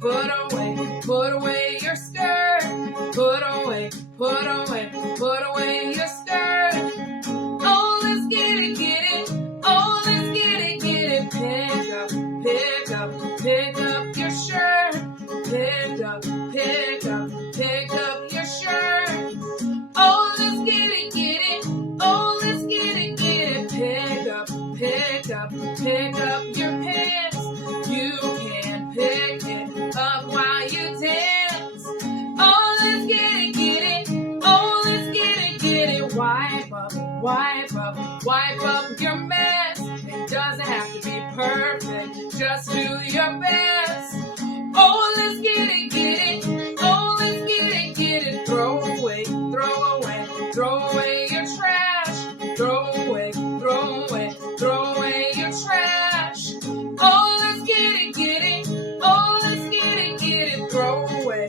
put away your skirt. Put away your skirt. Oh, let's get it. Oh, let's get it. Pick up your shirt. Pick up your shirt. Oh, let's get it. Oh, let's get it. Pick up your pants. You can pick it up while you dance. Oh, let's get it. Oh, let's get it. Wipe up your mess. It doesn't have to be perfect. Just do your best. Oh, let's get it. Oh, let's get it. Throw away your trash. Throw away your trash. Oh, let's get it. Oh, let's get it. Throw away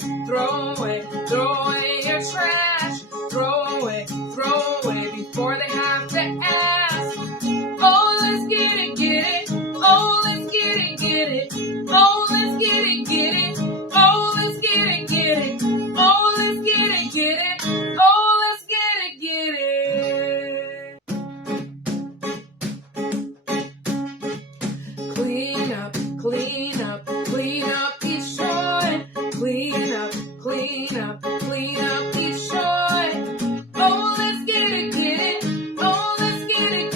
your trash. Throw away before they have to ask. Oh, let's get it. Oh, let's get it. Oh, let's get it. Oh, let's get it. Oh, let's get it. Oh, let's get it. Clean up each joint. Clean up each joint. Oh, let's get it. Oh, let's get it.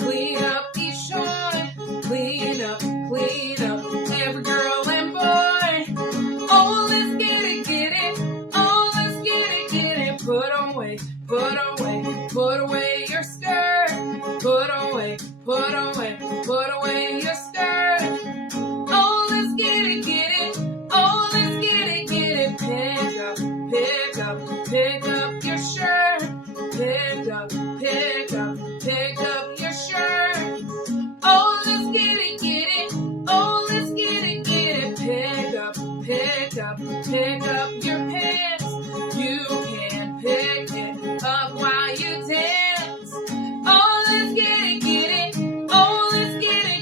Clean up each joint. Clean up every girl and boy. Oh, let's get it. Oh, let's get it. Put away your skirt. Put away your skirt. Oh, let's get it. Oh, let's get it. Pick up your shirt. Pick up your shirt. Oh, let's get it. Oh, let's get it. Pick up your pants. You can pick it up while you dance. Oh, let's get it. Oh, let's get it.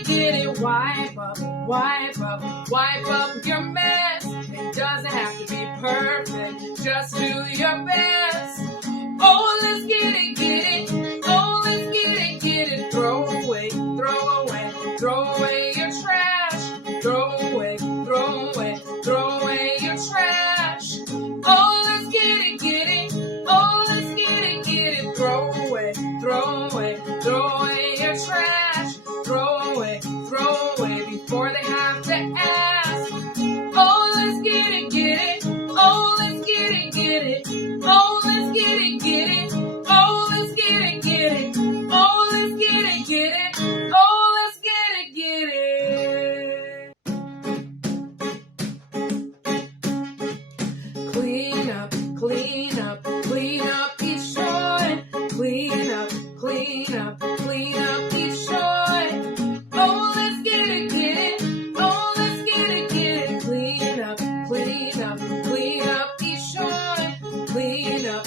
Wipe up your mess. It doesn't have to be perfect. Just do your best. Oh, let's get it. Oh, let's get it. Throw away your trash. Throw away your trash. Oh, let's get it. Oh, let's get it. Throw away your trash. Throw away before they have to ask. Oh, let's get it. Oh, let's get it. Oh, let's get it. Oh, let's get it. Oh, let's get it. Oh, let's get it. Clean up each joint. Clean up each joint. Oh, let's get it. Oh, let's get it. Clean up each joint. Clean up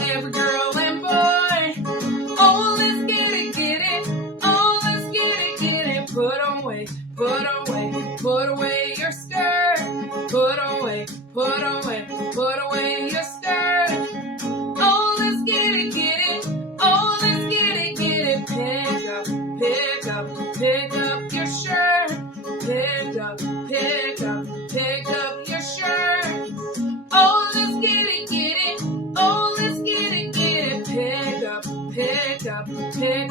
every girl and boy. Oh, let's get it. Oh, let's get it. Put away your skirt. Put away your skirt. Oh, let's get it. Oh, let's get it. Pick up your shirt. Pick up your shirt. Oh, let's get it. Oh, let's get it. Pick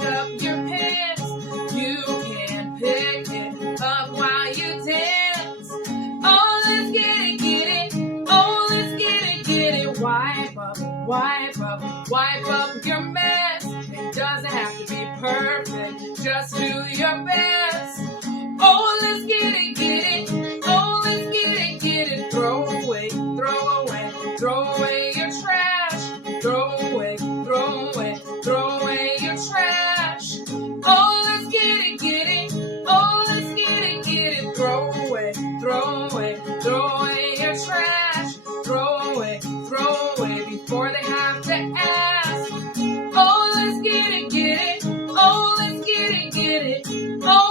up your pants. You can pick it up while you dance. Oh, let's get it. Oh, let's get it. Wipe up your mess. It doesn't have to be perfect. Just do your best. Oh, let's get it. Oh, let's get it. Throw away your trash. Throw away your trash. Oh, let's get it. Oh, let's get it. Throw away your trash. Throw away before they have to ask. Oh, let's get it. Oh, let's get it. Oh,